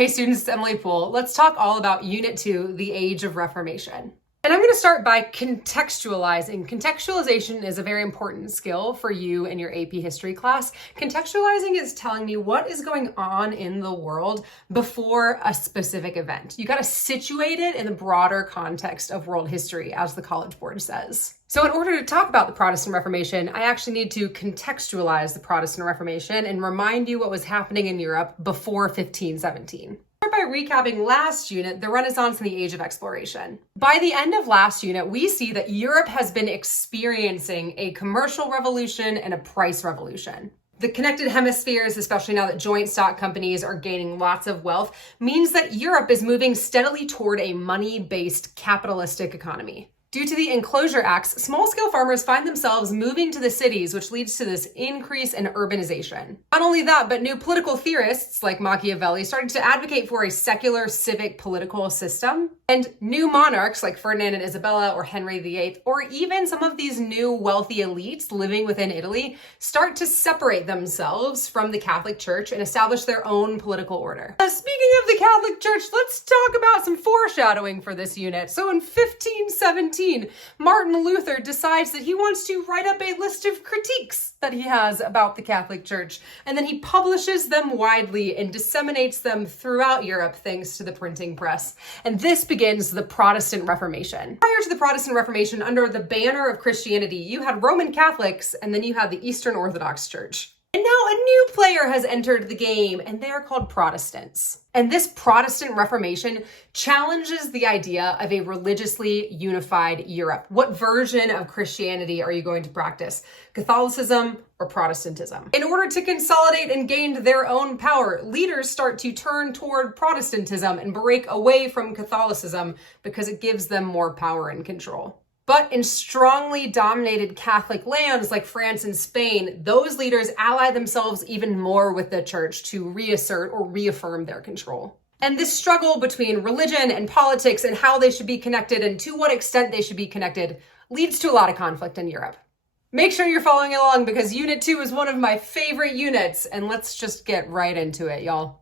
Hey students, it's Emily Poole. Let's talk all about Unit 2, the Age of Reformation. And I'm going to start by contextualizing. Contextualization is a very important skill for you in your AP history class. Contextualizing is telling me what is going on in the world before a specific event. You got to situate it in the broader context of world history, as the College Board says. So in order to talk about the Protestant Reformation, I actually need to contextualize the Protestant Reformation and remind you what was happening in Europe before 1517. Start by recapping last unit, the Renaissance and the Age of Exploration. By the end of last unit, we see that Europe has been experiencing a commercial revolution and a price revolution. The connected hemispheres, especially now that joint stock companies are gaining lots of wealth, means that Europe is moving steadily toward a money-based capitalistic economy. Due to the Enclosure Acts, small-scale farmers find themselves moving to the cities, which leads to this increase in urbanization. Not only that, but new political theorists like Machiavelli started to advocate for a secular civic political system. And new monarchs like Ferdinand and Isabella or Henry VIII, or even some of these new wealthy elites living within Italy, start to separate themselves from the Catholic Church and establish their own political order. Speaking of the Catholic Church, let's talk about some foreshadowing for this unit. So in 1517, Martin Luther decides that he wants to write up a list of critiques that he has about the Catholic Church, and then he publishes them widely and disseminates them throughout Europe thanks to the printing press. And this begins the Protestant Reformation. Prior to the Protestant Reformation, under the banner of Christianity, you had Roman Catholics and then you had the Eastern Orthodox Church. And now a new player has entered the game, and they are called Protestants. And this Protestant Reformation challenges the idea of a religiously unified Europe. What version of Christianity are you going to practice? Catholicism or Protestantism? In order to consolidate and gain their own power, leaders start to turn toward Protestantism and break away from Catholicism because it gives them more power and control. But in strongly dominated Catholic lands like France and Spain, those leaders ally themselves even more with the church to reassert or reaffirm their control. And this struggle between religion and politics and how they should be connected and to what extent they should be connected leads to a lot of conflict in Europe. Make sure you're following along because Unit 2 is one of my favorite units, and let's just get right into it, y'all.